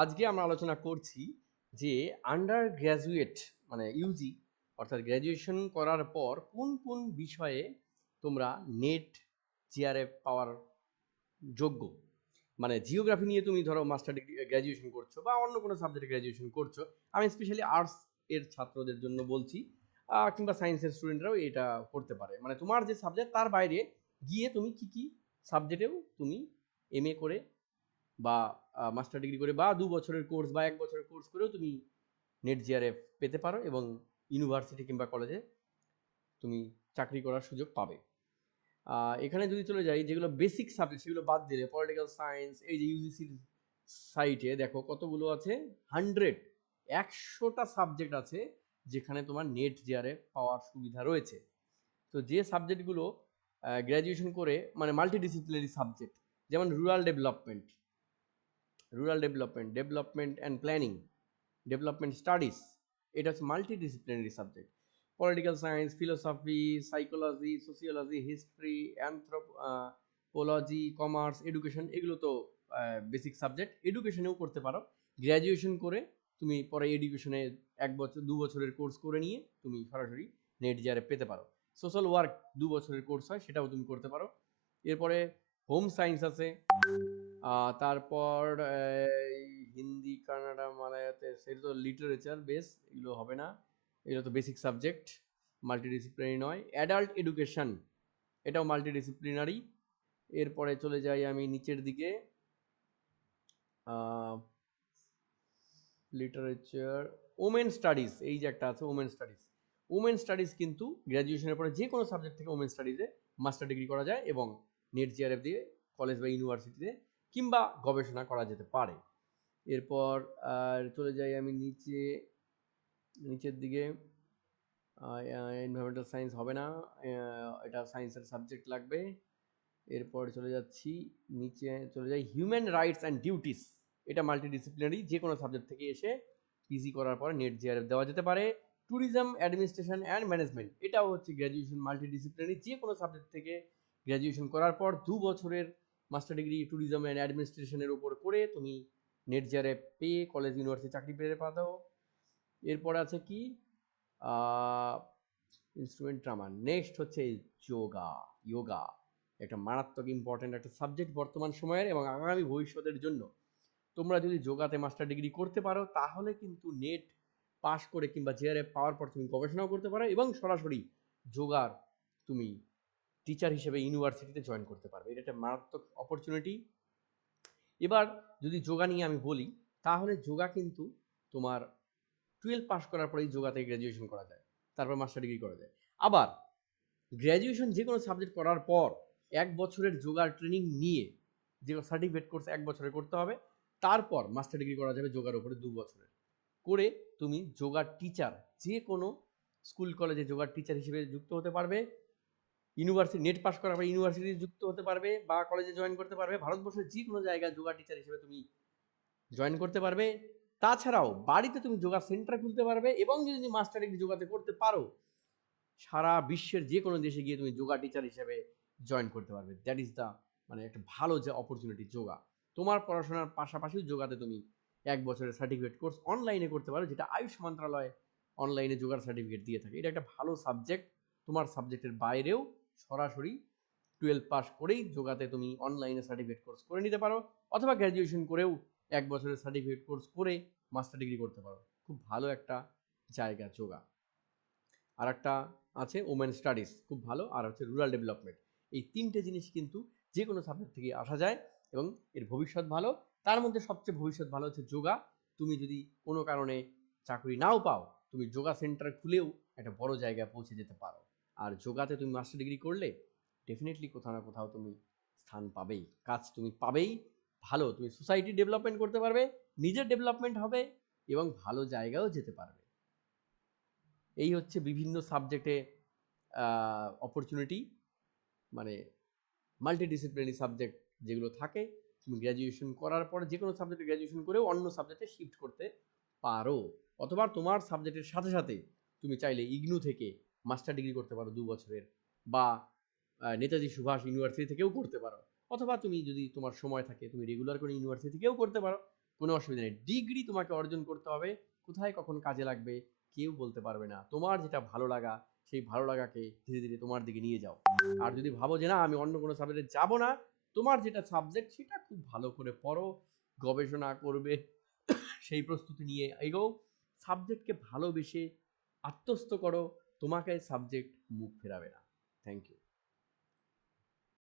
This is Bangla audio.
আজকে আমরা আলোচনা করছি যে আন্ডার গ্র্যাজুয়েট মানে ইউজি অর্থাৎ গ্র্যাজুয়েশন করার পর কোন কোন বিষয়ে তোমরা নেট জিআরএফ পাওয়ার যোগ্য? মানে জিওগ্রাফি নিয়ে তুমি ধরো মাস্টার ডিগ্রি গ্র্যাজুয়েশন করছ বা অন্য কোনো সাবজেক্টে গ্র্যাজুয়েশন করছ। আমি স্পেশালি আর্টস এর ছাত্রদের জন্য বলছি কিংবা সায়েন্সের স্টুডেন্টরাও এটা করতে পারে। মানে তোমার যে সাবজেক্ট তার বাইরে গিয়ে তুমি কি কি সাবজেক্টেও তুমি এম করে বা মাস্টার ডিগ্রি করে বা, দু বছরের কোর্স বা, এক বছরের কোর্স করেও তুমি নেট জিআরএফ পেতে পারো এবং ইউনিভার্সিটি কিংবা কলেজে তুমি চাকরি করার সুযোগ পাবে। এখানে যদি চলে যাই, যেগুলো বেসিক সাবজেক্ট সেগুলো বাদ দিলে পলিটিক্যাল সায়েন্স এই যে ইউজিসির সাইটে দেখো কতগুলো আছে? হান্ড্রেড একশোটা সাবজেক্ট আছে যেখানে তোমার নেট জিআরএফ পাওয়ার সুবিধা রয়েছে। তো যে সাবজেক্টগুলো গ্র্যাজুয়েশন করে মানে মাল্টিডিসিপ্লিনারি সাবজেক্ট যেমন rural development rural development development and planning development studies এটা হচ্ছে multidisciplinary subject political science philosophy psychology sociology history anthropology commerce education এগুলো তো বেসিক সাবজেক্ট এডুকেশনেও করতে পারো। গ্র্যাজুয়েশন করে তুমি পরে এডুকেশনে এক বছর, দু বছরের কোর্স করে নিয়ে তুমি সরাসরি নেট জিআরে পেতে পারো। সোশ্যাল ওয়ার্ক দু বছরের কোর্স হয়, সেটাও তুমি করতে পারো। এরপরে হোম সায়েন্স আছে। তারপর হিন্দি, কানাডা, মালায়াতে সেটা তো লিটারেচার বেস এগুলো হবে না। এগুলো তো বেসিক সাবজেক্ট মাল্টিডিসিপ্লিনারি নয়। অ্যাডাল্ট এডুকেশন এটাও মাল্টিডিসিপ্লিনারি এরপরে চলে যাই আমি নিচের দিকে। লিটারেচার ওমেন স্টাডিজ এই যে একটা আছে ওমেন স্টাডিজ ওমেন স্টাডিজ কিন্তু গ্র্যাজুয়েশনের পরে যে কোনো সাবজেক্ট থেকে ওমেন স্টাডিজে মাস্টার ডিগ্রি করা যায় এবং নেট জিআরএফ দিয়ে কলেজ বা ইউনিভার্সিটিতে কিংবা গবেষণা করা যেতে পারে। এরপর আর চলে যাই আমি নিচে, নিচের দিকে। এনভায়রনমেন্টাল সায়েন্স হবে না এটা সায়েন্সের সাবজেক্ট লাগবে। এরপর চলে যাচ্ছি, নিচে চলে যাই হিউম্যান রাইটস অ্যান্ড ডিউটিস এটা মাল্টিডিসিপ্লিনারি যে কোনো সাবজেক্ট থেকে এসে পিজি করার পরে নেট জিআরএফ দেওয়া যেতে পারে। ট্যুরিজম অ্যাডমিনিস্ট্রেশন অ্যান্ড ম্যানেজমেন্ট এটাও হচ্ছে গ্র্যাজুয়েশন মাল্টিডিসিপ্লিনারি যে কোনো সাবজেক্ট থেকে গ্র্যাজুয়েশন করার পর দু বছরের মাস্টার ডিগ্রি ট্যুরিজম অ্যান্ড অ্যাডমিনিস্ট্রেশনের উপর করে তুমি নেট জিআরএফ পেয়ে কলেজ ইউনিভার্সিটি চাকরি পেতে পারো। এরপর আছে কি? ইনস্ট্রুমেন্ট ড্রামা নেক্সট হচ্ছে যোগা। যোগা একটা মারাত্মক ইম্পর্ট্যান্ট একটা সাবজেক্ট বর্তমান সময়ের এবং আগামী ভবিষ্যতের জন্য। তোমরা যদি যোগাতে মাস্টার ডিগ্রি করতে পারো, তাহলে কিন্তু নেট পাশ করে কিংবা জেআরএফ পাওয়ার পর তুমি গবেষণাও করতে পারো এবং সরাসরি যোগার তুমি টিচার হিসেবে ইউনিভার্সিটিতে জয়েন করতে পারবে। এটা একটা মারাত্মক অপরচুনিটি এবার যদি যোগা নিয়ে আমি বলি, তাহলে যোগা কিন্তু তোমার টুয়েলভ পাস করার পরেই যোগাতে গ্র্যাজুয়েশন করা যায়। তারপর মাস্টার ডিগ্রি করা যায়। আবার গ্র্যাজুয়েশন যে কোনো সাবজেক্ট করার পর এক বছরের যোগার ট্রেনিং নিয়ে যে সার্টিফিকেট কোর্স এক বছরে করতে হবে, তারপর মাস্টার ডিগ্রি করা যাবে যোগার উপরে দু বছরের। করে তুমি যোগার টিচার যে কোনো স্কুল কলেজে যোগার টিচার হিসেবে যুক্ত হতে পারবে। ইউনিভার্সিটি নেট পাস করার পর ইউনিভার্সিটি যুক্ত হতে পারবে বা কলেজে জয়েন করতে পারবে। ভারতবর্ষের যে কোনো জায়গায় যোগা টিচার হিসেবে তুমি জয়েন করতে পারবে। তাছাড়াও বাড়িতে তুমি যোগা সেন্টার খুলতে পারবে এবং যদি তুমি মাস্টার ডিগ্রি যোগাতে করতে পারো, সারা বিশ্বের যে কোনো দেশে গিয়ে তুমি যোগা টিচার হিসেবে জয়েন করতে পারবে। দ্যাট ইজ দ্য মানে একটা ভালো যে অপরচুনিটি যোগা। তোমার পড়াশোনার পাশাপাশি যোগাতে তুমি এক বছরের সার্টিফিকেট কোর্স অনলাইনে করতে পারো, যেটা আয়ুষ মন্ত্রণালয় অনলাইনে যোগার সার্টিফিকেট দিয়ে থাকে। এটা একটা ভালো সাবজেক্ট তোমার সাবজেক্টের বাইরেও সরাসরি টুয়েলভ পাস করেই যোগাতে তুমি অনলাইনে সার্টিফিকেট কোর্স করে নিতে পারো, অথবা গ্র্যাজুয়েশন করেও এক বছরের সার্টিফিকেট কোর্স করে মাস্টার ডিগ্রি করতে পারো। খুব ভালো একটা জায়গা যোগা আর একটা আছে ওমেন স্টাডিজ খুব ভালো। আর হচ্ছে রুরাল ডেভেলপমেন্ট এই তিনটে জিনিস কিন্তু যে কোনো সাবজেক্ট থেকে আসা যায় এবং এর ভবিষ্যৎ ভালো। তার মধ্যে সবচেয়ে ভবিষ্যৎ ভালো হচ্ছে যোগা তুমি যদি কোনো কারণে চাকরি নাও পাও, তুমি যোগা সেন্টার খুলেও একটা বড় জায়গায় পৌঁছে যেতে পারো। আর যোগাতে তুমি মাস্টার ডিগ্রি করলে ডেফিনেটলি কোথাও না কোথাও তুমি স্থান পাবেই। কাজ তুমি পাবেই, ভালো। তুমি সোসাইটি ডেভেলপমেন্ট করতে পারবে, নিজের ডেভেলপমেন্ট হবে এবং ভালো জায়গায়ও যেতে পারবে। এই হচ্ছে বিভিন্ন সাবজেক্টে অপরচুনিটি মানে মাল্টিডিসিপ্লিনারি সাবজেক্ট যেগুলো থাকে, তুমি গ্র্যাজুয়েশন করার পরে যে কোনো সাবজেক্টে গ্র্যাজুয়েশন করেও অন্য সাবজেক্টে শিফট করতে পারো। অথবা তোমার সাবজেক্টের সাথে সাথে তুমি চাইলে ইগনু থেকে মাস্টার ডিগ্রি করতে পারো দু বছরের, বা নেতাজি সুভাষ ইউনিভার্সিটি থেকেও করতে পারো, অথবা তুমি যদি তোমার সময় থাকে, তুমি রেগুলার করে ইউনিভার্সিটি থেকেও করতে পারো, কোনো অসুবিধা নেই। ডিগ্রি তোমাকে অর্জন করতে হবে, কোথায় কখন কাজে লাগবে, কেউ বলতে পারবে না। তোমার যেটা ভালো লাগা, সেই ভালো লাগাকে ধীরে ধীরে তোমার দিকে নিয়ে যাও। আর যদি ভাবো যে না, আমি অন্য কোনো সাবজেক্টে যাব না, তোমার যেটা সাবজেক্ট সেটা খুব ভালো করে পড়ো, গবেষণা করবে, সেই প্রস্তুতি নিয়ে এগো সাবজেক্টকে ভালোবেসে আত্মস্থ করো তোমাকে সাবজেক্ট মুখ ফেরাবে না। Thank you